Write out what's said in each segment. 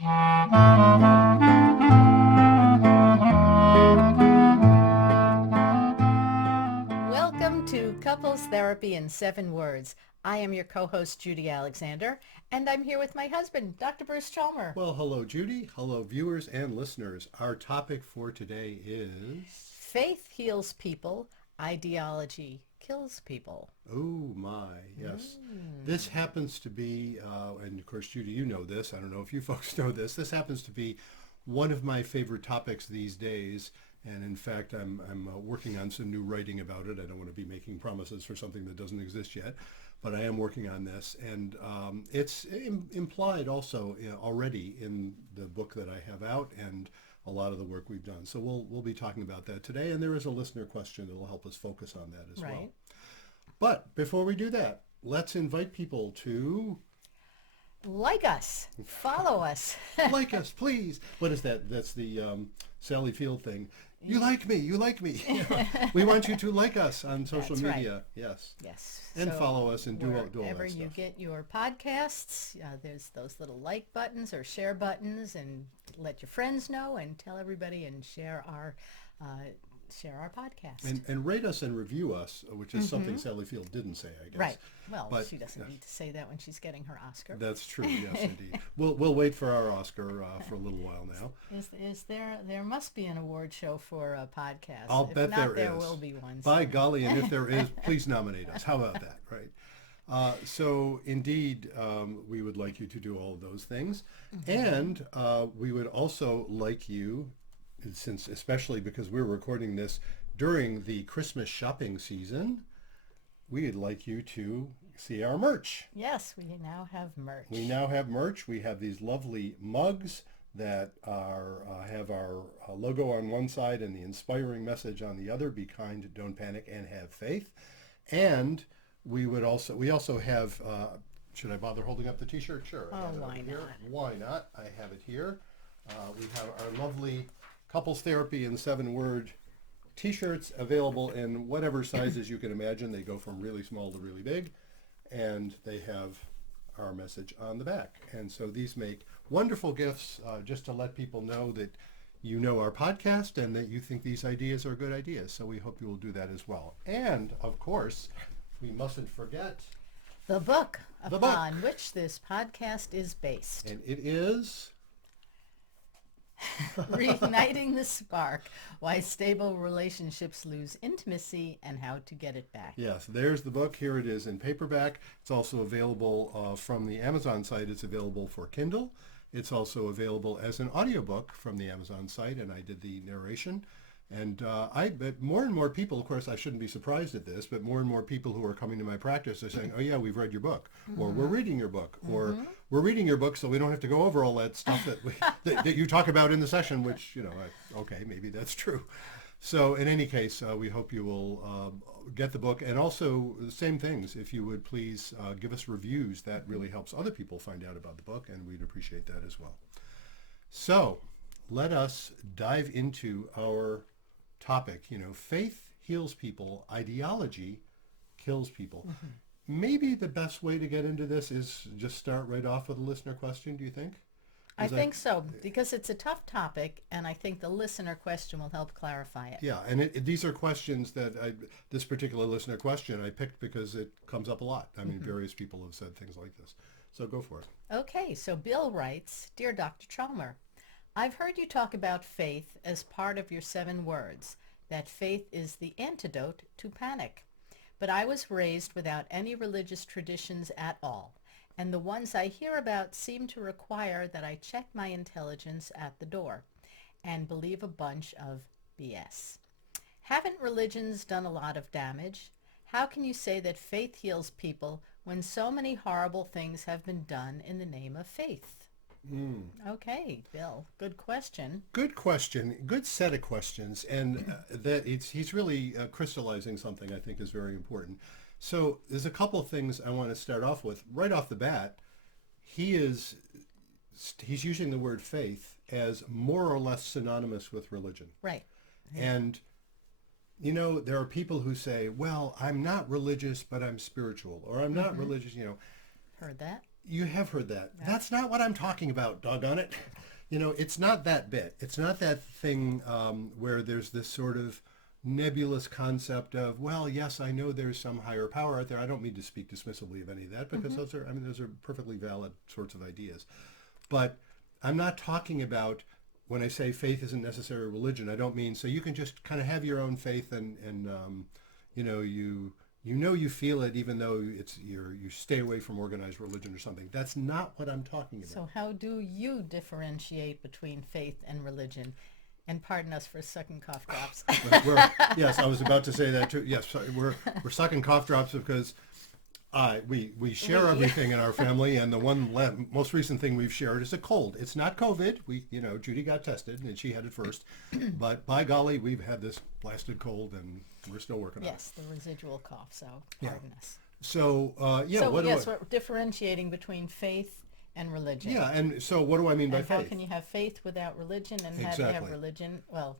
Welcome to Couples Therapy in 7 Words. I am your co-host, Judy Alexander, and I'm here with my husband, Dr. Bruce Chalmer. Well, hello, Judy. Hello, viewers and listeners. Our topic for today is... Faith heals people, ideology kills people. Oh, my, yes. This happens to be, and of course, Judy, you know this. I don't know if you folks know this. This happens to be one of my favorite topics these days. And in fact, I'm working on some new writing about it. I don't want to be making promises for something that doesn't exist yet, but I am working on this. And it's implied also already in the book that I have out and a lot of the work we've done. So we'll be talking about that today. And there is a listener question that will help us focus on that as well. But before we do that, let's invite people to... Like us. Follow us. Like us, please. What is that? That's the Sally Field thing. You like me. You like me. We want you to like us on social That's media. right. Yes. Yes. And So follow us and do all that wherever stuff. you get your podcasts, there's those little like buttons or share buttons, and let your friends know and tell everybody and share our podcast. And rate us and review us, which is something Sally Field didn't say, I guess. Right. Well, But, she doesn't need to say that when she's getting her Oscar. That's true. Yes, indeed. We'll wait for our Oscar for a little while now. Is there must be an award show for a podcast. I'll If bet not, there there is. will be one. By soon. golly, and if there is, please nominate us. How about that, right? So indeed, we would like you to do all of those things. And we would also like you, since especially because we're recording this during the Christmas shopping season, we'd like you to see our merch. Yes, we now have merch. We now have merch. We have these lovely mugs that are have our logo on one side and the inspiring message on the other. Be kind, don't panic, and have faith. And we also have, should I bother holding up the t-shirt? Sure. I Oh, have it why over here. not? Why not? I have it here. We have our lovely Couples Therapy in 7-word t-shirts available in whatever sizes you can imagine. They go from really small to really big, and they have our message on the back. And so these make wonderful gifts just to let people know that you know our podcast and that you think these ideas are good ideas. So we hope you will do that as well. And of course, we mustn't forget The book The book. upon which this podcast is based. and it is Reigniting the Spark, Why Stable Relationships Lose Intimacy and How to Get It Back. Yes, there's the book. Here it is in paperback. It's also available from the Amazon site. It's available for Kindle. It's also available as an audiobook from the Amazon site, and I did the narration. And but more and more people, of course, I shouldn't be surprised at this, but more and more people who are coming to my practice are saying, oh yeah, we've read your book, or we're reading your book, or we're reading your book so we don't have to go over all that stuff that you talk about in the session, which, okay, maybe that's true. So in any case, we hope you will get the book. And also the same things, if you would please give us reviews. That really helps other people find out about the book, and we'd appreciate that as well. So let us dive into our topic. Faith heals people, ideology kills people. Maybe the best way to get into this is just start right off with a listener question, do you think? I think so, because it's a tough topic, and I think the listener question will help clarify it. Yeah, and these are questions that this particular listener question I picked because it comes up a lot. I mean, various people have said things like this. So go for it. Okay, so Bill writes, Dear Dr. Chalmer, I've heard you talk about faith as part of your 7 words, that faith is the antidote to panic. But I was raised without any religious traditions at all, and the ones I hear about seem to require that I check my intelligence at the door and believe a bunch of BS. Haven't religions done a lot of damage? How can you say that faith heals people when so many horrible things have been done in the name of faith? Okay, Bill, good question. Good question. Good set of questions. And he's really crystallizing something I think is very important. So there's a couple of things I want to start off with. Right off the bat, he's using the word faith as more or less synonymous with religion. Right. And, there are people who say, well, I'm not religious, but I'm spiritual. Or I'm not religious, Heard that? You have heard that. Yeah. That's not what I'm talking about, doggone it. It's not that bit. It's not that thing where there's this sort of nebulous concept of, well, yes, I know there's some higher power out there. I don't mean to speak dismissively of any of that because those are perfectly valid sorts of ideas. But I'm not talking about, when I say faith isn't necessarily religion, I don't mean so you can just kind of have your own faith and you feel it even though you stay away from organized religion or something. That's not what I'm talking about. So how do you differentiate between faith and religion? And pardon us for sucking cough drops. Yes, I was about to say that too. Yes, we're sucking cough drops because we share everything in our family, and the most recent thing we've shared is a cold. It's not COVID. Judy got tested and she had it first, but by golly, we've had this blasted cold and we're still working on it. Yes, the residual cough. So pardon us. So we're differentiating between faith and religion. Yeah, and so what do I mean by faith? How can you have faith without religion, and how do you have religion? Well,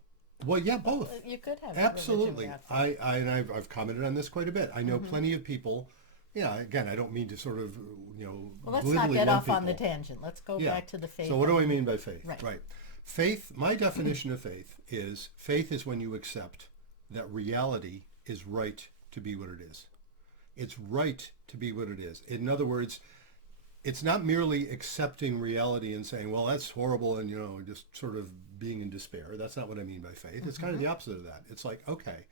yeah, both. You could have absolutely. Religion without faith. I've commented on this quite a bit. I know plenty of people. Yeah, again, I don't mean to sort of Well, let's not get off on the tangent. Let's go back to the faith. So what do I mean by faith? Right. Faith. My definition of faith is when you accept that reality is right to be what it is. It's right to be what it is. In other words, it's not merely accepting reality and saying, well, that's horrible, and just sort of being in despair. That's not what I mean by faith. It's kind of the opposite of that. It's like, okay,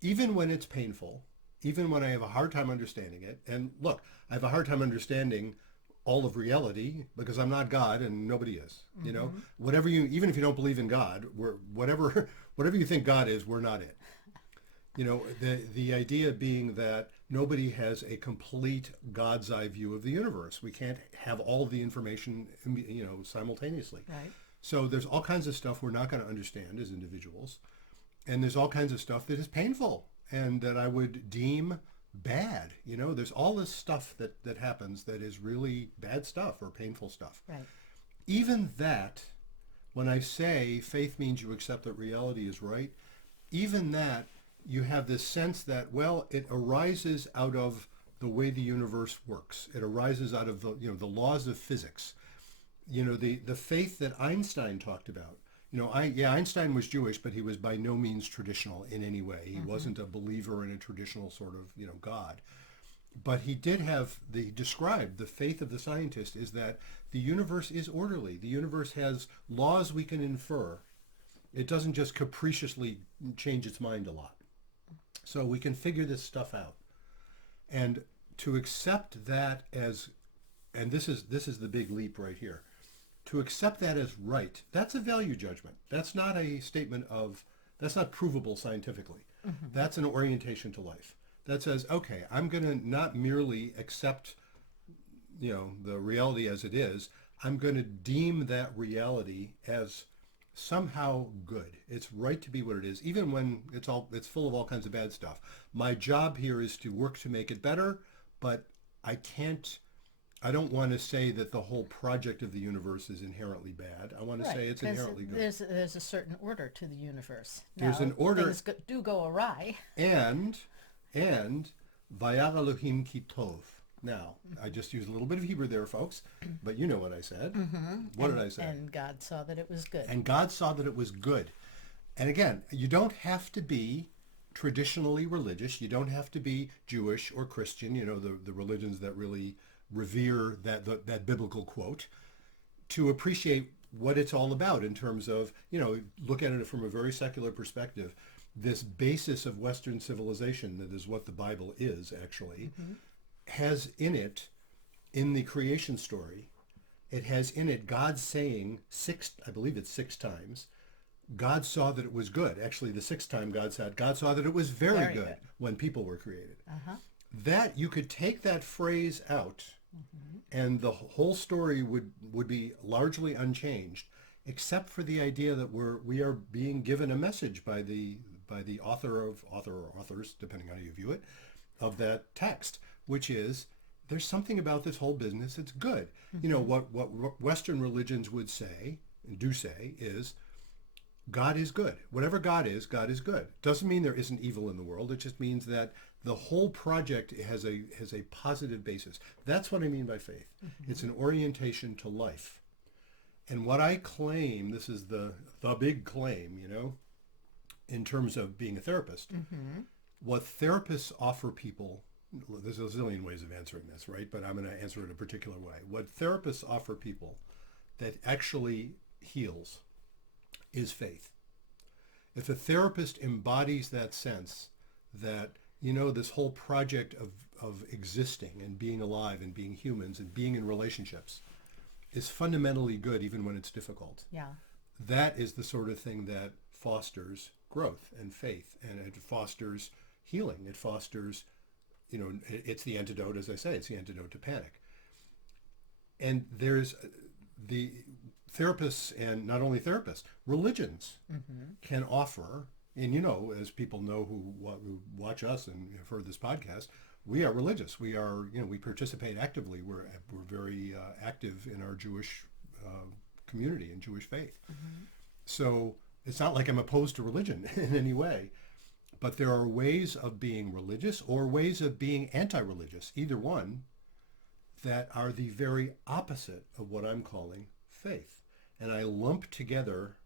even when it's painful, even when I have a hard time understanding it, and look, I have a hard time understanding all of reality because I'm not God and nobody is. Whatever even if you don't believe in God, whatever you think God is, we're not it. The idea being that nobody has a complete God's eye view of the universe. We can't have all of the information, simultaneously. Right. So there's all kinds of stuff we're not going to understand as individuals. And there's all kinds of stuff that is painful and that I would deem bad. There's all this stuff that happens that is really bad stuff or painful stuff. Right. Even that, when I say faith means you accept that reality is right, even that, you have this sense that, well, it arises out of the way the universe works. It arises out of the laws of physics. The faith that Einstein talked about. Einstein was Jewish, but he was by no means traditional in any way. He wasn't a believer in a traditional sort of God. But he described the faith of the scientist is that the universe is orderly. The universe has laws we can infer. It doesn't just capriciously change its mind a lot. So we can figure this stuff out. And to accept that as, and this is the big leap right here, to accept that as right, that's a value judgment. That's not a statement that's not provable scientifically. That's an orientation to life. That says, okay, I'm going to not merely accept, the reality as it is. I'm going to deem that reality as somehow good. It's right to be what it is, even when it's full of all kinds of bad stuff. My job here is to work to make it better, but I don't want to say that the whole project of the universe is inherently bad. I want to say it's inherently good. There's a certain order to the universe. There's an order. Things do go awry. And Vayar Elohim ki tov. Now, I just used a little bit of Hebrew there, folks, but you know what I said. What did I say? And God saw that it was good. And God saw that it was good. And again, you don't have to be traditionally religious. You don't have to be Jewish or Christian, the religions that really revere that biblical quote, to appreciate what it's all about in terms of, look at it from a very secular perspective. This basis of Western civilization, that is what the Bible is actually, has in it, in the creation story, it has in it God saying I believe it's 6 times, God saw that it was good. Actually, the 6th time God saw that it was very good when people were created. That you could take that phrase out and the whole story would be largely unchanged, except for the idea that we are being given a message by the author or authors, depending on how you view it, of that text, which is there's something about this whole business that's good. What Western religions would say and do say is God is good. Whatever God is good. Doesn't mean there isn't evil in the world. It just means that the whole project has a positive basis. That's what I mean by faith. It's an orientation to life. And what I claim, this is the big claim, in terms of being a therapist, what therapists offer people, there's a zillion ways of answering this, right? But I'm going to answer it a particular way. What therapists offer people that actually heals is faith. If a therapist embodies that sense that, this whole project of existing and being alive and being humans and being in relationships is fundamentally good even when it's difficult. Yeah. That is the sort of thing that fosters growth and faith, and it fosters healing. It fosters, it's the antidote, as I say, it's the antidote to panic. And there's the therapists, and not only therapists, religions can offer, and as people know who watch us and have heard this podcast, we are religious. We are, we participate actively. We're very active in our Jewish community and Jewish faith. So it's not like I'm opposed to religion in any way, but there are ways of being religious or ways of being anti-religious, either one, that are the very opposite of what I'm calling faith. And I lump together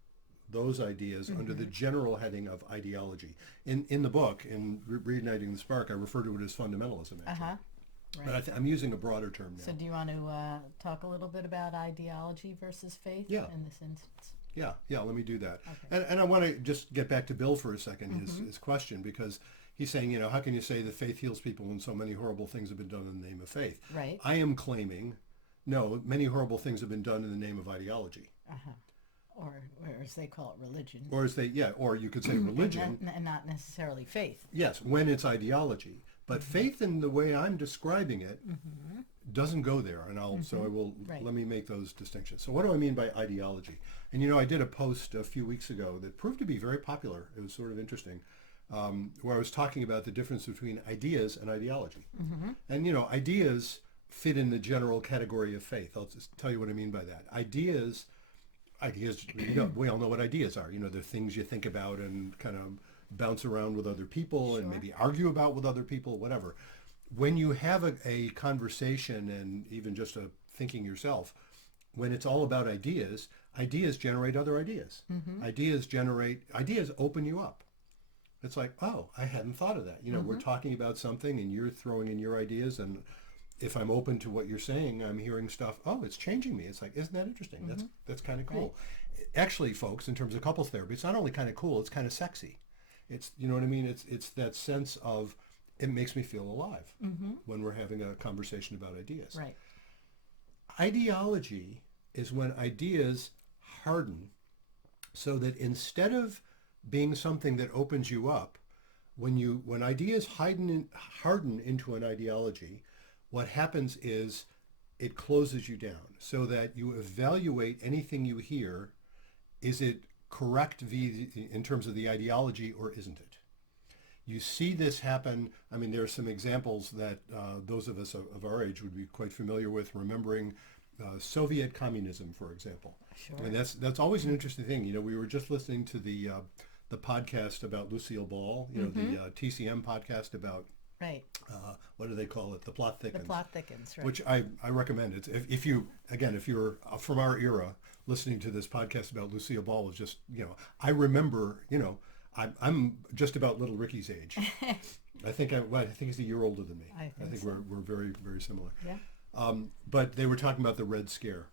those ideas under the general heading of ideology. In the book, in Reigniting the Spark, I refer to it as fundamentalism, actually. Right. But I'm using a broader term now. So do you want to talk a little bit about ideology versus faith in this instance? Yeah, let me do that. Okay. And I want to just get back to Bill for a second, his question, because he's saying, how can you say that faith heals people when so many horrible things have been done in the name of faith? Right. I am claiming, no, many horrible things have been done in the name of ideology. Or as they call it, religion. Or you could say religion. And not necessarily faith. Yes, when it's ideology. But faith, in the way I'm describing it, doesn't go there. And let me make those distinctions. So what do I mean by ideology? And I did a post a few weeks ago that proved to be very popular. It was sort of interesting, where I was talking about the difference between ideas and ideology. And, ideas fit in the general category of faith. I'll just tell you what I mean by that. Ideas, we all know what ideas are. They're things you think about and kind of bounce around with other people and maybe argue about with other people, whatever. When you have a conversation and even just a thinking yourself, when it's all about ideas generate other ideas. Ideas open you up. It's like, oh, I hadn't thought of that. We're talking about something and you're throwing in your ideas, and if I'm open to what you're saying, I'm hearing stuff, oh, it's changing me. It's like, isn't that interesting? That's kind of cool. Right. Actually, folks, in terms of couples therapy, it's not only kind of cool, it's kind of sexy. It's, you know what I mean? It's that sense of, it makes me feel alive when we're having a conversation about ideas. Right. Ideology is when ideas harden so that instead of being something that opens you up, when ideas harden into an ideology, what happens is it closes you down so that you evaluate anything you hear. Is it correct in terms of the ideology, or isn't it? You see this happen. I mean, there are some examples that those of us of our age would be quite familiar with, remembering Soviet communism, for example. Sure. And that's always an interesting thing. We were just listening to the podcast about Lucille Ball, the TCM podcast about, right. What do they call it? The Plot Thickens. The Plot Thickens, right. Which I recommend. It's if you're from our era, listening to this podcast about Lucille Ball was just, I remember, I'm just about little Ricky's age. I think he's a year older than me. I think so. We're very, very similar. Yeah. But they were talking about the Red Scare.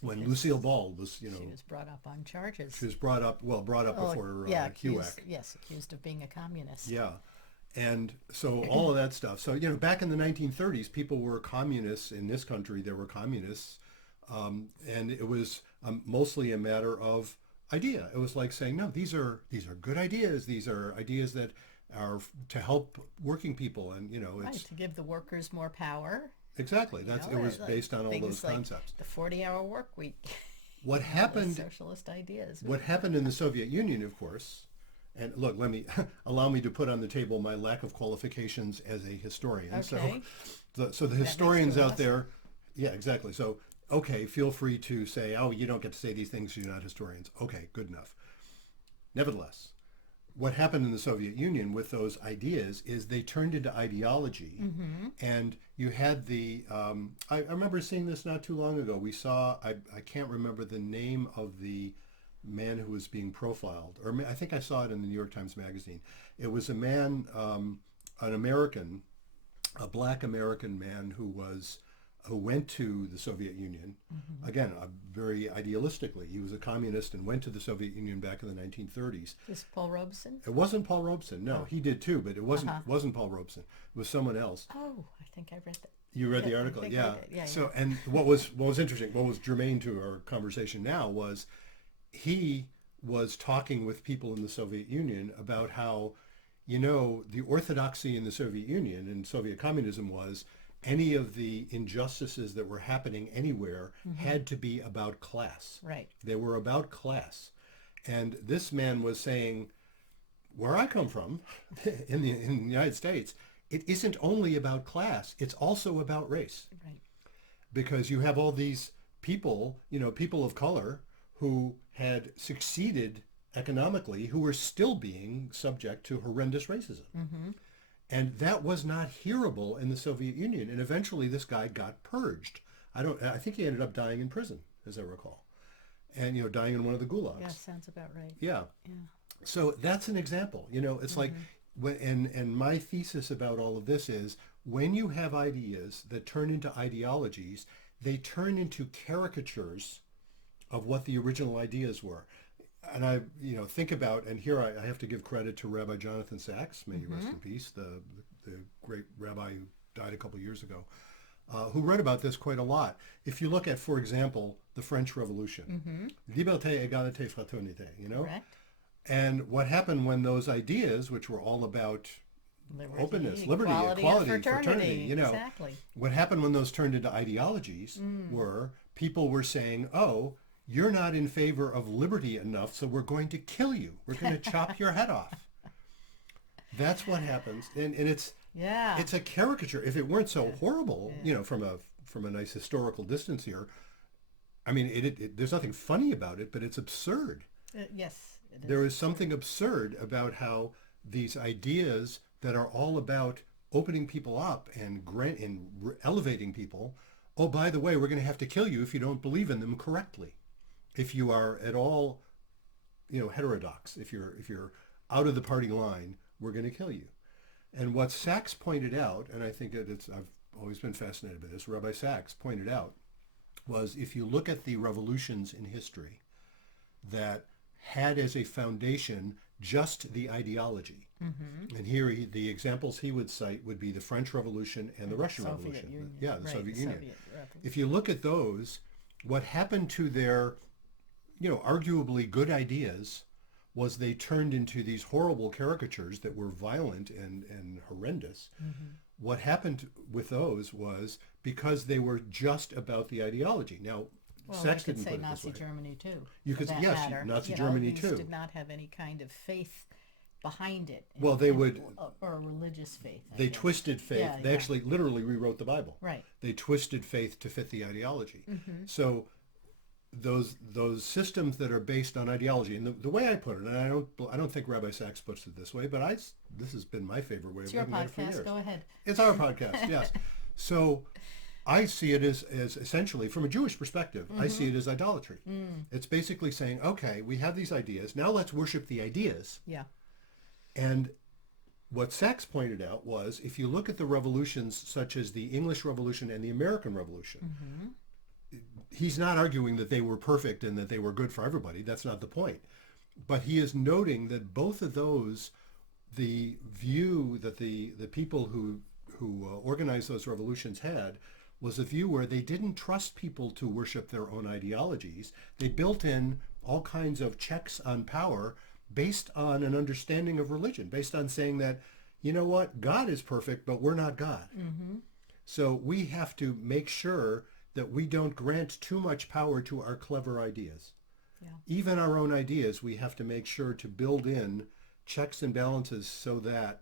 When Lucille Ball was, she was brought up on charges. She was brought up before HUAC. Yes, accused of being a communist. Yeah. And so all of that stuff. So, back in the 1930s, people were communists. In this country, there were communists. And it was mostly a matter of idea. It was like saying, no, these are good ideas. These are ideas that are to help working people. And, it's... to give the workers more power. Exactly. It was based on all those concepts. The 40-hour work week. What happened... socialist ideas. What happened in the Soviet Union, of course... And look, allow me to put on the table my lack of qualifications as a historian. Okay. So the historians out there, yeah, exactly. So, okay, feel free to say, oh, you don't get to say these things, you're not historians. Okay, good enough. Nevertheless, what happened in the Soviet Union with those ideas is they turned into ideology. And you had I remember seeing this not too long ago. We saw, I can't remember the name of the man who was being profiled, or I think I saw it in the New York Times Magazine. It was a man, an American, a black American man who went to the Soviet Union. Again, very idealistically. He was a communist and went to the Soviet Union back in the 1930s. Is Paul Robeson? It wasn't Paul Robeson. No, he did too, but it wasn't Paul Robeson. It was someone else. Oh, I think I read that. You read the article? Yeah. So, and what was interesting, what was germane to our conversation now was he was talking with people in the Soviet Union about how, the orthodoxy in the Soviet Union and Soviet communism was any of the injustices that were happening anywhere had to be about class. Right. They were about class. And this man was saying, where I come from, in the United States, it isn't only about class, it's also about race. Right. Because you have all these people, people of color who had succeeded economically, who were still being subject to horrendous racism. And that was not hearable in the Soviet Union. And eventually this guy got purged. I think he ended up dying in prison, as I recall. And, dying in one of the gulags. Yeah, sounds about right. Yeah. So that's an example. It's like, and my thesis about all of this is when you have ideas that turn into ideologies, they turn into caricatures of what the original ideas were. And I, think about, and here I have to give credit to Rabbi Jonathan Sachs, may he rest in peace, the great rabbi who died a couple of years ago, who wrote about this quite a lot. If you look at, for example, the French Revolution, liberté, égalité, fraternité, Correct. And what happened when those ideas, which were all about openness, liberty, equality, fraternity, exactly. What happened when those turned into ideologies were people were saying, oh, you're not in favor of liberty enough, so we're going to kill you. We're going to chop your head off. That's what happens, and it's a caricature. If it weren't so horrible, from a nice historical distance here, I mean, there's nothing funny about it, but it's absurd. Yes, it is. There is something absurd about how these ideas that are all about opening people up and elevating people. Oh, by the way, we're going to have to kill you if you don't believe in them correctly. If you are at all, heterodox, if you're out of the party line, we're going to kill you. And what Sachs pointed out, and I think I've always been fascinated by this, Rabbi Sachs pointed out, was if you look at the revolutions in history that had as a foundation just the ideology, and here the examples he would cite would be the French Revolution and the Russian Revolution. Union. The Right, Soviet the Union. Soviet Revolution. If you look at those, what happened to their arguably good ideas was they turned into these horrible caricatures that were violent and horrendous. What happened with those was because they were just about the ideology. Now, Well, Sachs you could didn't say put it Nazi this way. Germany too. You could for that yes, matter. Nazi Germany these too. did not have any kind of faith behind it. Well, they would, or a religious faith. I they guess. twisted faith. Yeah, They yeah. actually literally rewrote the Bible. Right. They twisted faith to fit the ideology. So those systems that are based on ideology, and the way I put it, and I don't think Rabbi Sachs puts it this way, but this has been my favorite way It's of your looking at it for podcast. years. Go ahead. It's our podcast, yes. So I see it as essentially, from a Jewish perspective, I see it as idolatry. It's basically saying, okay, we have these ideas, now let's worship the ideas. Yeah. And what Sachs pointed out was, if you look at the revolutions such as the English Revolution and the American Revolution, he's not arguing that they were perfect and that they were good for everybody. That's not the point. But he is noting that both of those, the view that the people who organized those revolutions had, was a view where they didn't trust people to worship their own ideologies. They built in all kinds of checks on power based on an understanding of religion, based on saying that, you know what, God is perfect, but we're not God. So we have to make sure that we don't grant too much power to our clever ideas. Yeah. Even our own ideas, we have to make sure to build in checks and balances so that,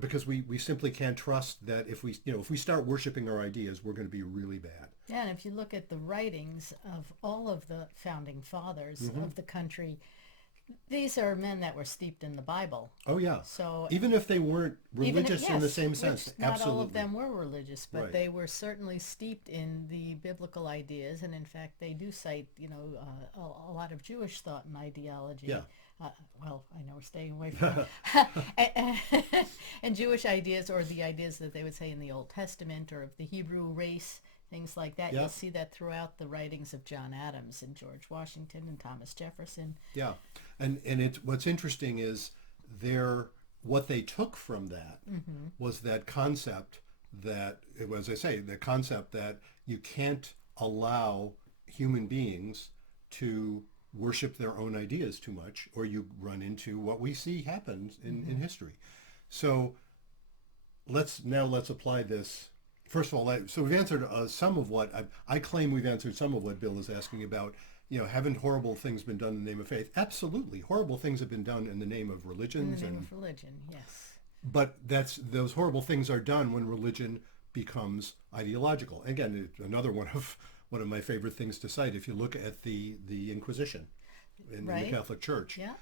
because we simply can't trust that if we start worshiping our ideas, we're going to be really bad. Yeah, and if you look at the writings of all of the founding fathers of the country, These are men that were steeped in the Bible. Oh yeah. So Even if they weren't even religious in the yes, same which sense, not all of absolutely. them were religious, but Right. they were certainly steeped in the biblical ideas, and in fact, they do cite, a lot of Jewish thought and Yeah. ideology. Uh, well, I know we're staying away from and, and Jewish ideas, or the ideas that they would say in the Old Testament, or of the Hebrew race, things like that. Yeah. You'll see that throughout the writings of John Adams and George Washington and Thomas Jefferson. Yeah. And it's what's interesting is their what they took from that was that concept that it was, as I say, the concept that you can't allow human beings to worship their own ideas too much, or you run into what we see happens in history. So let's apply this. First of all, so we've answered some of what I claim we've answered some of what Bill is asking about. Haven't horrible things been done in the name of faith? Absolutely, horrible things have been done in the name of In religions, the name of religion, yes. but those horrible things are done when religion becomes ideological. Again, another one of my favorite things to cite. If you look at the Inquisition in the Right? Catholic Church, Yeah.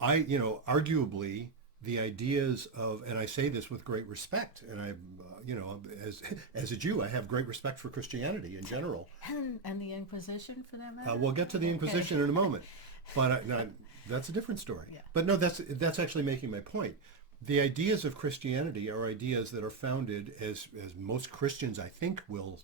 arguably the ideas of, and I say this with great respect, and as a Jew, I have great respect for Christianity in general. And the Inquisition, for that matter. We'll get to the Inquisition in a moment, but that's a different story. Yeah. But no, that's actually making my point. The ideas of Christianity are ideas that are founded, as most Christians I think will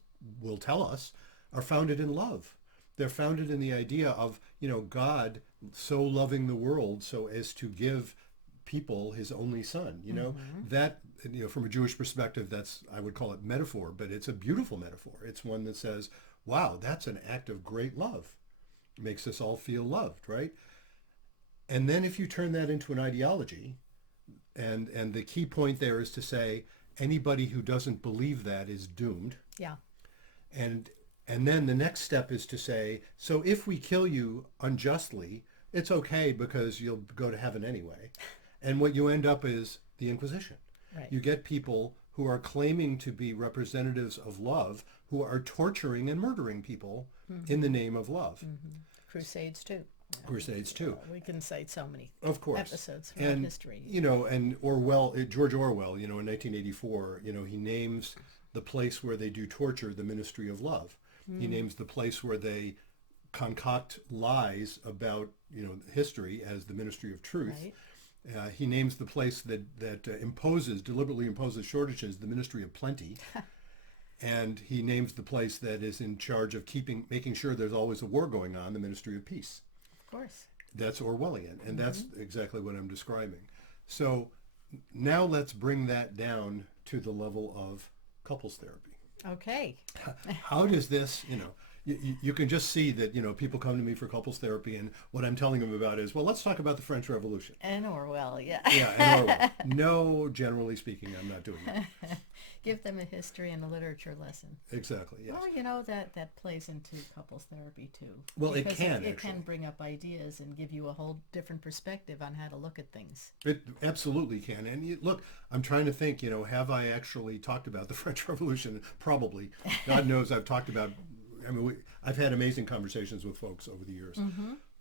tell us, are founded in love. They're founded in the idea of God so loving the world so as to give people his only son. That from a Jewish perspective, that's, I would call it metaphor, but it's a beautiful metaphor. It's one that says, wow, that's an act of great love. It makes us all feel loved, right? And then if you turn that into an ideology, and the key point there is to say anybody who doesn't believe that is doomed. Yeah. And then the next step is to say, so if we kill you unjustly, it's okay because you'll go to heaven anyway. And what you end up is the Inquisition. Right. You get people who are claiming to be representatives of love who are torturing and murdering people in the name of love. Crusades too. Crusades too. We can cite so many Of course. episodes from And history. and George Orwell, in 1984, he names the place where they do torture the Ministry of Love. He names the place where they concoct lies about history as the Ministry of Truth. Right. He names the place that deliberately imposes shortages, the Ministry of Plenty. And he names the place that is in charge of making sure there's always a war going on, the Ministry of Peace. Of course. That's Orwellian, and that's exactly what I'm describing. So now let's bring that down to the level of couples therapy. Okay. How does this, you can just see that, people come to me for couples therapy, and what I'm telling them about is, well, let's talk about the French Revolution. And Orwell, yeah. Yeah, and Orwell. No, generally speaking, I'm not doing that. Give them a history and a literature lesson. Exactly, yes. Well, that plays into couples therapy too. Well, it Because can, it can actually. bring up ideas and give you a whole different perspective on how to look at things. It absolutely can. And look, I'm trying to think, have I actually talked about the French Revolution? Probably. God knows I've talked about, I've had amazing conversations with folks over the years.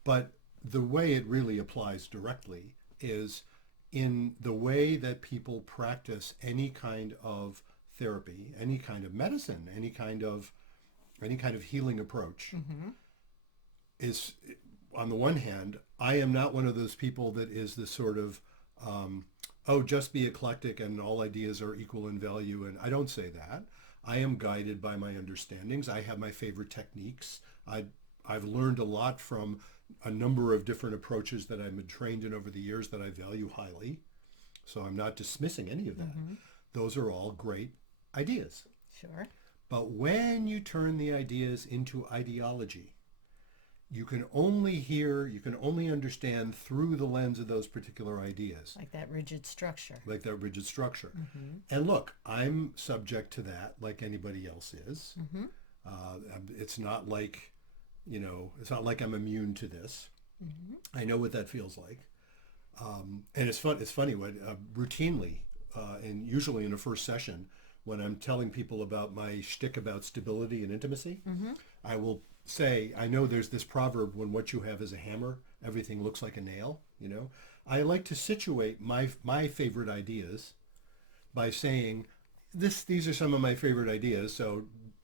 But the way it really applies directly is in the way that people practice any kind of therapy, any kind of medicine, any kind of healing approach. Is, on the one hand, I am not one of those people that is the sort of just be eclectic and all ideas are equal in value, and I don't say that. I am guided by my understandings. I have my favorite techniques. I've learned a lot from a number of different approaches that I've been trained in over the years that I value highly. So I'm not dismissing any of that. Those are all great ideas. Sure. But when you turn the ideas into ideology, you can only understand through the lens of those particular ideas. Like that rigid structure. And look, I'm subject to that like anybody else is. It's not like, I'm immune to this. I know what that feels like. And it's funny when routinely, and usually in a first session, when I'm telling people about my shtick about stability and intimacy, I will say, I know there's this proverb, when what you have is a hammer, everything looks like a nail, you know. I like to situate my favorite ideas by saying, these are some of my favorite ideas, so,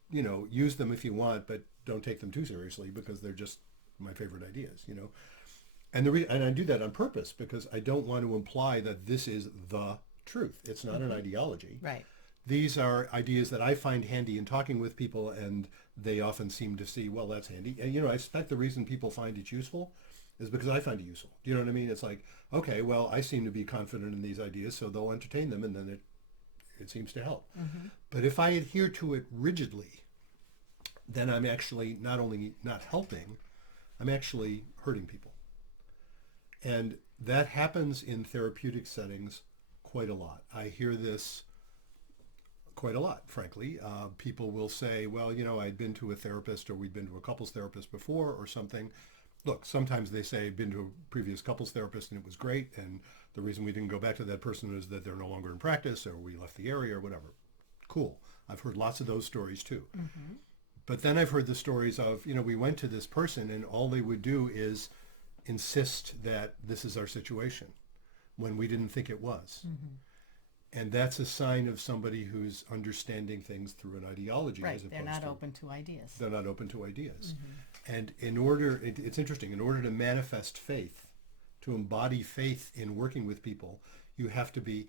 you know, use them if you want, but don't take them too seriously because they're just my favorite ideas, you know. And I do that on purpose because I don't want to imply that this is the truth. It's not an ideology. Right. These are ideas that I find handy in talking with people, and they often seem to see, well, that's handy. And, you know, I suspect the reason people find it useful is because I find it useful. Do you know what I mean? It's like, okay, well, I seem to be confident in these ideas, so they'll entertain them, and then it seems to help. But if I adhere to it rigidly, then I'm actually not only not helping, I'm actually hurting people. And that happens in therapeutic settings quite a lot. I hear this quite a lot, frankly. People will say, well, you know, I'd been to a therapist, or we'd been to a couples therapist before or something. Look, sometimes they say, been to a previous couples therapist and it was great, and the reason we didn't go back to that person is that they're no longer in practice, or we left the area, or whatever. Cool. I've heard lots of those stories too. But then I've heard the stories of, you know, we went to this person and all they would do is insist that this is our situation when we didn't think it was. And that's a sign of somebody who's understanding things through an ideology. Right. As opposed They're not to, open to ideas. They're not open to ideas. And in order, it's interesting, in order to manifest faith, to embody faith in working with people, you have to be,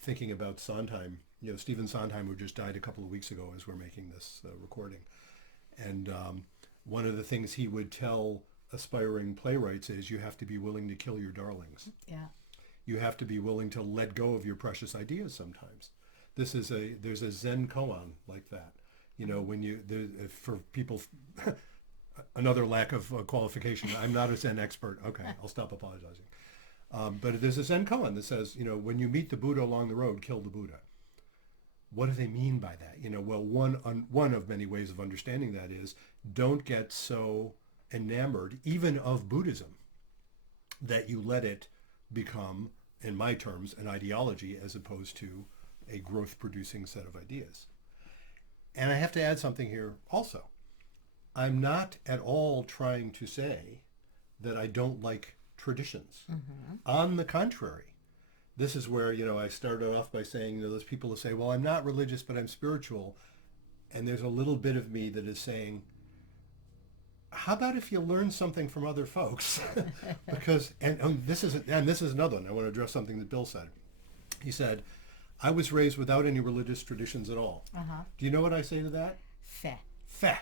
thinking about Sondheim, you know, Stephen Sondheim, who just died a couple of weeks ago as we're making this recording. And one of the things he would tell aspiring playwrights is, you have to be willing to kill your darlings. Yeah. You have to be willing to let go of your precious ideas sometimes. There's a Zen koan like that. You know, when for people, another lack of qualification. I'm not a Zen expert. Okay, I'll stop apologizing. But there's a Zen koan that says, you know, when you meet the Buddha along the road, kill the Buddha. What do they mean by that? You know, well, one of many ways of understanding that is, don't get so enamored, even of Buddhism, that you let it become, in my terms, an ideology as opposed to a growth-producing set of ideas. And I have to add something here also. I'm not at all trying to say that I don't like traditions. On the contrary, this is where, you know, I started off by saying, you know, those people who say, well, I'm not religious, but I'm spiritual. And there's a little bit of me that is saying, how about if you learn something from other folks? Because, and this is another one. I want to address something that Bill said. He said, I was raised without any religious traditions at all. Do you know what I say to that? Feh. Feh.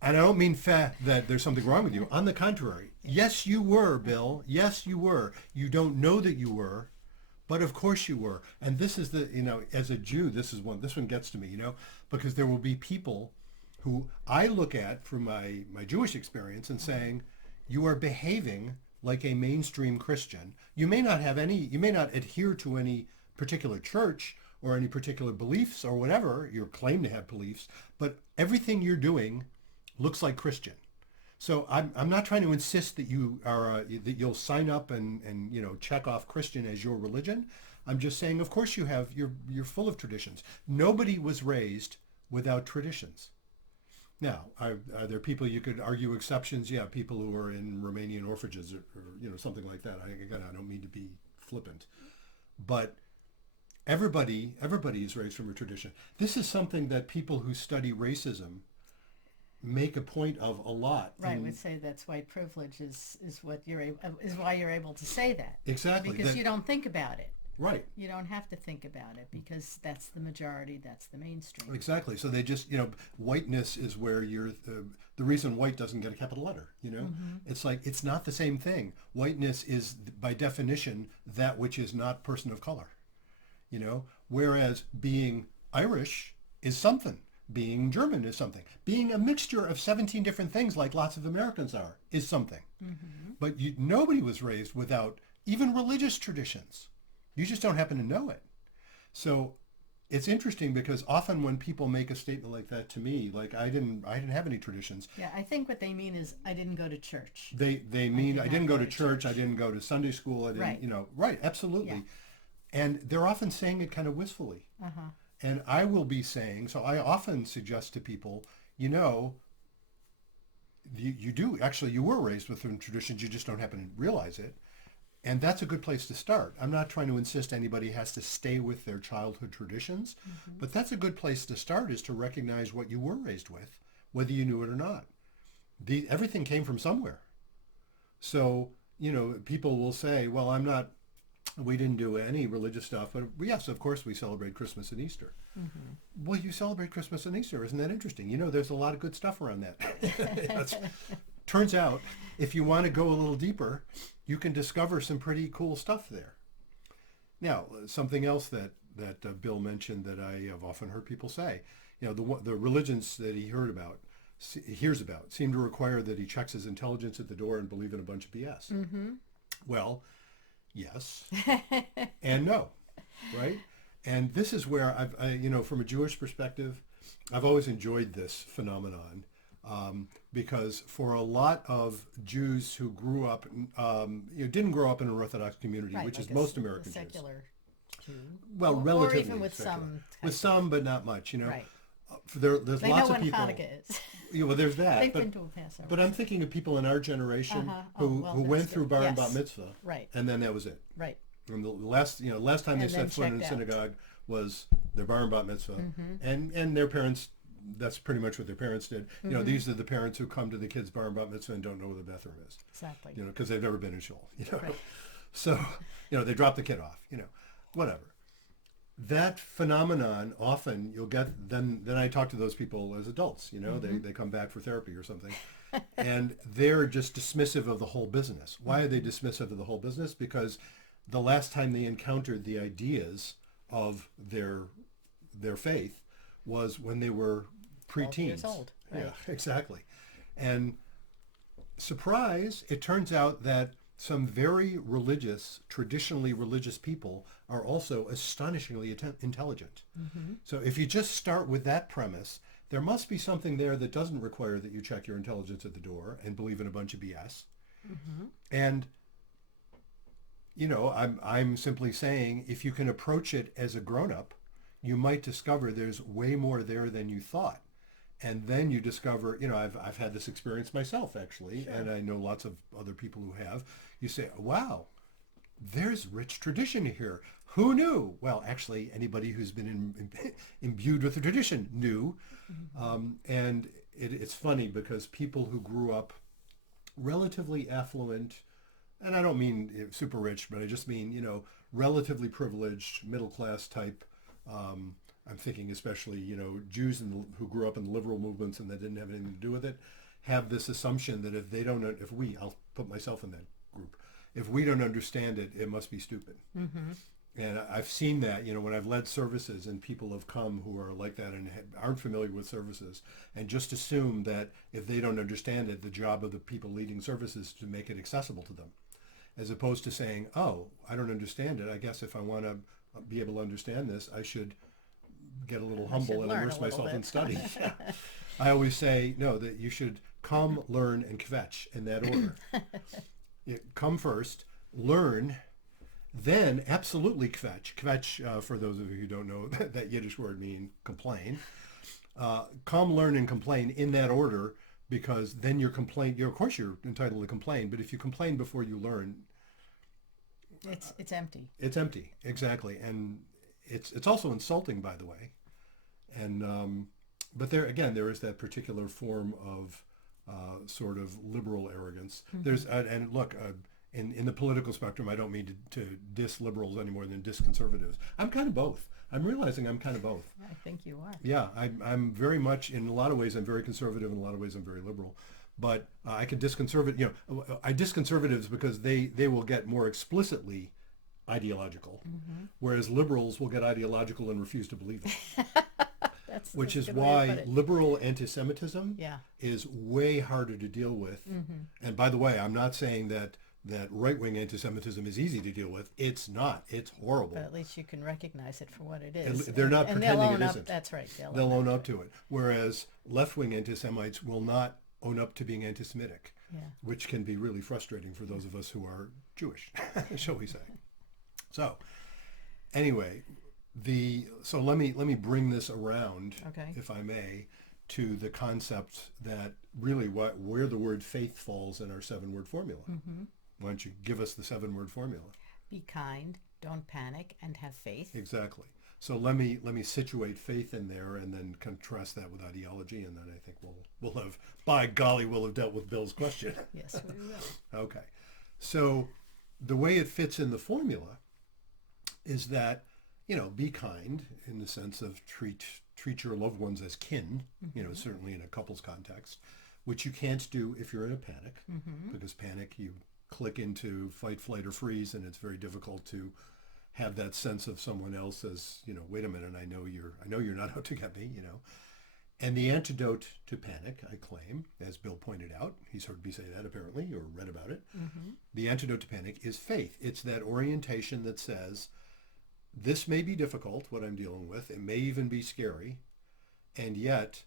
And I don't mean feh that there's something wrong with you. On the contrary, yes, you were, Bill. Yes, you were. You don't know that you were, but of course you were. And this is the, you know, as a Jew, this one gets to me, you know, because there will be people who I look at from my Jewish experience and saying, you are behaving like a mainstream Christian. You may not adhere to any particular church or any particular beliefs or whatever, your claim to have beliefs, but everything you're doing looks like Christian. So I'm not trying to insist that you are that you'll sign up and you know, check off Christian as your religion. I'm just saying, of course you're full of traditions. Nobody was raised without traditions. Now, are there people you could argue exceptions? Yeah, people who are in Romanian orphanages or you know, something like that. Again, I don't mean to be flippant, but everybody is raised from a tradition. This is something that people who study racism make a point of a lot. Right, would say that's white privilege is what is why you're able to say that. Exactly. Because you don't think about it. Right. You don't have to think about it because that's the majority, that's the mainstream. Exactly. So they just, you know, whiteness is where you're, the reason white doesn't get a capital letter, you know? It's like, it's not the same thing. Whiteness is, by definition, that which is not person of color, you know? Whereas being Irish is something. Being German is something. Being a mixture of 17 different things like lots of Americans are is something. But nobody was raised without even religious traditions. You just don't happen to know it. So it's interesting because often when people make a statement like that to me, like I didn't have any traditions. Yeah, I think what they mean is I didn't go to church. They mean I didn't go to church, I didn't go to Sunday school, I didn't, right. You know, right, absolutely. Yeah. And they're often saying it kind of wistfully. And I will be saying, so I often suggest to people, you know, you do, actually, you were raised with certain traditions, you just don't happen to realize it. And that's a good place to start. I'm not trying to insist anybody has to stay with their childhood traditions, but that's a good place to start, is to recognize what you were raised with, whether you knew it or not. Everything came from somewhere. So, people will say, well, we didn't do any religious stuff, but yes, of course we celebrate Christmas and Easter. Well, you celebrate Christmas and Easter. Isn't that interesting? There's a lot of good stuff around that. Turns out, if you want to go a little deeper, you can discover some pretty cool stuff there. Now, something else that Bill mentioned that I have often heard people say, the religions that he hears about seem to require that he checks his intelligence at the door and believe in a bunch of BS. Well, yes and no, right? And this is where from a Jewish perspective, I've always enjoyed this phenomenon, because for a lot of Jews who grew up, didn't grow up in an Orthodox community, right, which like is most American Jews. Secular Jew. Well, relatively or even with secular. some. With some, but not much. Right. There's They lots know of when people. Hanukkah is. Well, there's that. They've been to a Passover. But I'm thinking of people in our generation who that's went through good. bar and Yes. bat mitzvah, Right. and then that was it. Right. And the last time they And then set foot in a checked out. synagogue was their bar and bat mitzvah, and their parents. That's pretty much what their parents did. These are the parents who come to the kids' bar and bat mitzvah and don't know where the bathroom is. Exactly. Because they've never been in shul. Right. So, they drop the kid off. Whatever. That phenomenon, often you'll get, then I talk to those people as adults, they come back for therapy or something, and they're just dismissive of the whole business. Why are they dismissive of the whole business? Because the last time they encountered the ideas of their faith was when they were 12 preteens. years old. Right. Yeah, exactly. And surprise, it turns out that some very traditionally religious people are also astonishingly intelligent. So if you just start with that premise, there must be something there that doesn't require that you check your intelligence at the door and believe in a bunch of BS. And, I'm simply saying, if you can approach it as a grown-up, you might discover there's way more there than you thought. And then you discover, I've had this experience myself, actually, Sure. and I know lots of other people who have. You say, wow, there's rich tradition here. Who knew? Well, actually, anybody who's been imbued with the tradition knew. And it's funny because people who grew up relatively affluent, and I don't mean super rich, but I just mean, relatively privileged, middle-class type. I'm thinking especially, Jews who grew up in the liberal movements and that didn't have anything to do with it, have this assumption that I'll put myself in that group, if we don't understand it, it must be stupid. And I've seen that, when I've led services and people have come who are like that and aren't familiar with services and just assume that if they don't understand it, the job of the people leading services is to make it accessible to them, as opposed to saying, oh, I don't understand it. I guess if I want to be able to understand this, I should get a little humble and immerse myself in study. I always say, no, that you should come, learn, and kvetch in that order. Come first, learn, then absolutely kvetch. Kvetch, for those of you who don't know, that Yiddish word means complain. Come, learn, and complain in that order, because then of course you're entitled to complain, but if you complain before you learn, it's empty. It's empty, exactly. And it's also insulting, by the way. And but there is that particular form of sort of liberal arrogance. There's and look, in the political spectrum, I don't mean to diss liberals any more than diss conservatives. I'm kind of both. I'm realizing I'm kind of both. I think you are. Yeah, I'm very much, in a lot of ways, I'm very conservative. In a lot of ways, I'm very liberal. But I could diss conservative. I diss conservatives because they will get more explicitly ideological, whereas liberals will get ideological and refuse to believe it. Which is why liberal anti-Semitism is way harder to deal with. And by the way, I'm not saying that right-wing anti-Semitism is easy to deal with. It's not. It's horrible. But at least you can recognize it for what it is. They're not pretending it isn't. That's right. They'll own up to it. Whereas left-wing anti-Semites will not own up to being anti-Semitic, which can be really frustrating for those of us who are Jewish, shall we say. So, anyway, so let me bring this around, if I may, to the concept that really where the word faith falls in our 7-word formula. Why don't you give us the 7-word formula? Be kind, don't panic, and have faith. Exactly. So let me situate faith in there and then contrast that with ideology, and then I think we'll have, by golly, we'll have dealt with Bill's question. Yes, we will. Okay. So the way it fits in the formula is that, be kind in the sense of treat your loved ones as kin, certainly in a couple's context, which you can't do if you're in a panic, because panic, you click into fight, flight, or freeze, and it's very difficult to have that sense of someone else as, wait a minute, I know you're not out to get me, And the antidote to panic, I claim, as Bill pointed out, he's heard me say that apparently, or read about it, the antidote to panic is faith. It's that orientation that says, this may be difficult, what I'm dealing with, it may even be scary, and yet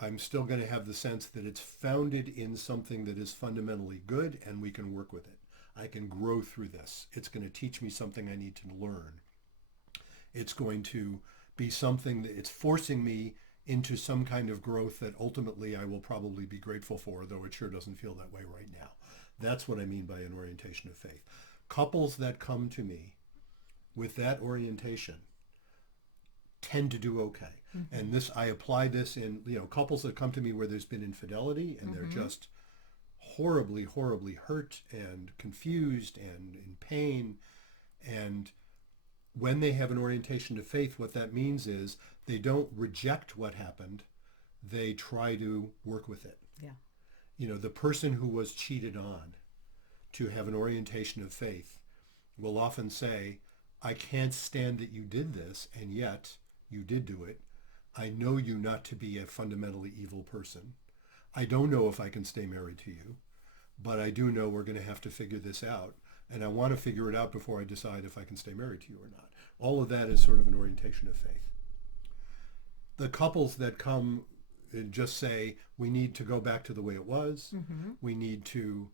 I'm still going to have the sense that it's founded in something that is fundamentally good, and we can work with it. I can grow through this. It's going to teach me something I need to learn. It's going to be something that it's forcing me into some kind of growth that ultimately I will probably be grateful for, though it sure doesn't feel that way right now. That's what I mean by an orientation of faith. Couples that come to me with that orientation tend to do okay. And this, I apply this in, couples that come to me where there's been infidelity and they're just horribly, horribly hurt and confused and in pain. And when they have an orientation to faith, what that means is they don't reject what happened. They try to work with it. Yeah. The person who was cheated on, to have an orientation of faith, will often say, I can't stand that you did this, and yet you did do it. I know you not to be a fundamentally evil person. I don't know if I can stay married to you, but I do know we're going to have to figure this out. And I want to figure it out before I decide if I can stay married to you or not. All of that is sort of an orientation of faith. The couples that come and just say, we need to go back to the way it was. We need to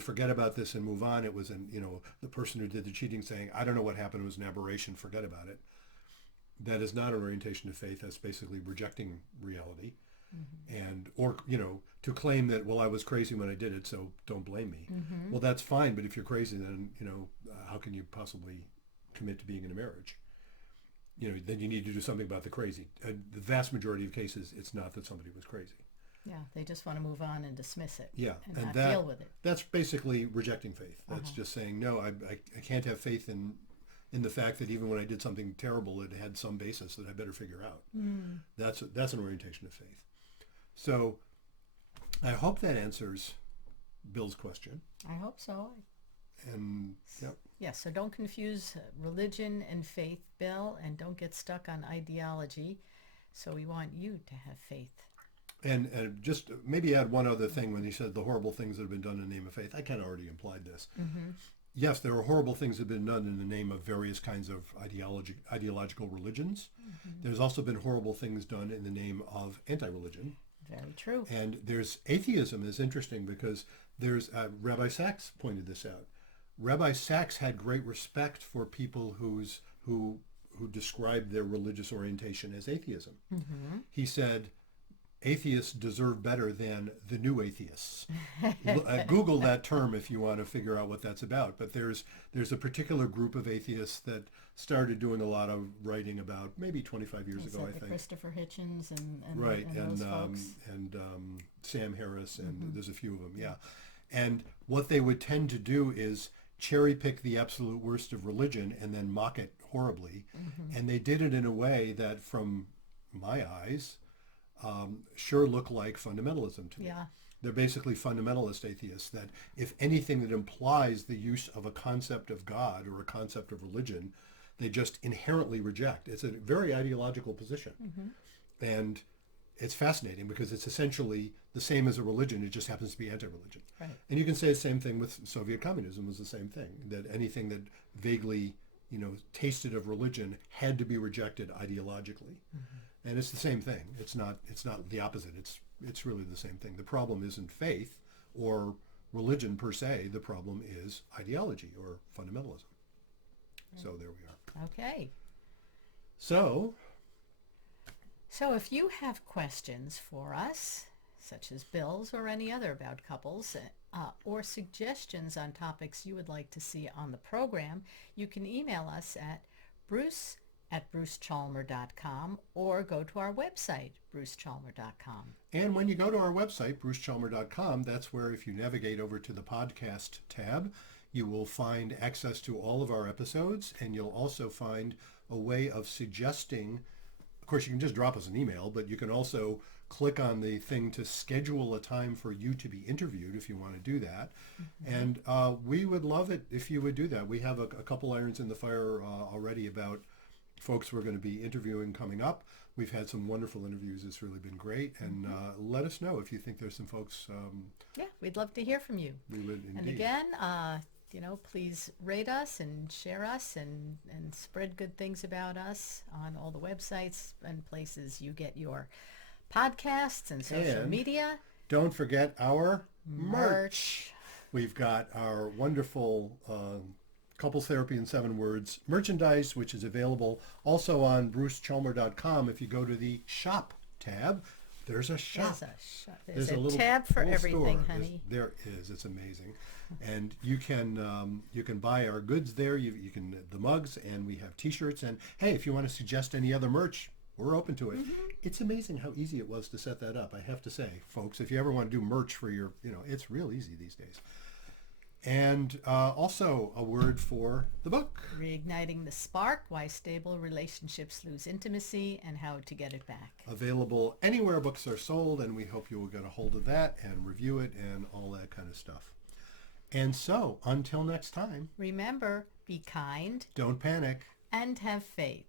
forget about this and move on. It was the person who did the cheating saying, I don't know what happened. It was an aberration. Forget about it. That is not an orientation of faith. That's basically rejecting reality. Or to claim that, well, I was crazy when I did it, so don't blame me. Well, that's fine. But if you're crazy, then, how can you possibly commit to being in a marriage? Then you need to do something about the crazy. The vast majority of cases, it's not that somebody was crazy. Yeah, they just want to move on and dismiss it. Yeah, and not deal with it. That's basically rejecting faith. That's just saying, no, I can't have faith in the fact that even when I did something terrible, it had some basis that I better figure out. That's an orientation of faith. So I hope that answers Bill's question. I hope so. And Yeah, so don't confuse religion and faith, Bill, and don't get stuck on ideology. So we want you to have faith. And just maybe add one other thing when he said the horrible things that have been done in the name of faith. I kind of already implied this. Yes, there are horrible things that have been done in the name of various kinds of ideological religions. There's also been horrible things done in the name of anti-religion. Very true. And there's atheism is interesting because there's Rabbi Sachs pointed this out. Rabbi Sachs had great respect for people who described their religious orientation as atheism. He said, atheists deserve better than the new atheists. Google that term if you want to figure out what that's about. But there's a particular group of atheists that started doing a lot of writing about maybe 25 years ago, I think. Christopher Hitchens and right, and those folks. And Sam Harris, and there's a few of them, yeah. And what they would tend to do is cherry pick the absolute worst of religion and then mock it horribly. And they did it in a way that, from my eyes, sure look like fundamentalism to me. Yeah. They're basically fundamentalist atheists that if anything that implies the use of a concept of God or a concept of religion, they just inherently reject. It's a very ideological position. And it's fascinating because it's essentially the same as a religion. It just happens to be anti-religion. Right. And you can say the same thing with Soviet communism was the same thing, that anything that vaguely, tasted of religion had to be rejected ideologically. And it's the same thing. It's not the opposite. It's really the same thing. The problem isn't faith or religion per se. The problem is ideology or fundamentalism. Right. So there we are. Okay. So So if you have questions for us, such as Bill's or any other about couples, or suggestions on topics you would like to see on the program, you can email us at bruce@brucechalmer.com or go to our website, brucechalmer.com. And when you go to our website, brucechalmer.com, that's where if you navigate over to the podcast tab, you will find access to all of our episodes, and you'll also find a way of suggesting. Of course, you can just drop us an email, but you can also click on the thing to schedule a time for you to be interviewed if you want to do that. And we would love it if you would do that. We have a couple irons in the fire already about folks we're going to be interviewing coming up. We've had some wonderful interviews. It's really been great. And let us know if you think there's some folks. Yeah, we'd love to hear from you. We would indeed. And again, please rate us and share us and spread good things about us on all the websites and places you get your podcasts and social media. Don't forget our merch. We've got our wonderful Couples Therapy in 7 Words merchandise, which is available also on brucechalmer.com. If you go to the shop tab, there's a shop. There's a little tab for everything, store. honey. There is. It's amazing. And you can buy our goods there. You can the mugs, and we have T-shirts. And hey, if you want to suggest any other merch, we're open to it. It's amazing how easy it was to set that up. I have to say, folks, if you ever want to do merch for your, it's real easy these days. And also a word for the book. Reigniting the Spark, Why Stable Relationships Lose Intimacy and How to Get It Back. Available anywhere books are sold, and we hope you will get a hold of that and review it and all that kind of stuff. And so, until next time. Remember, be kind. Don't panic. And have faith.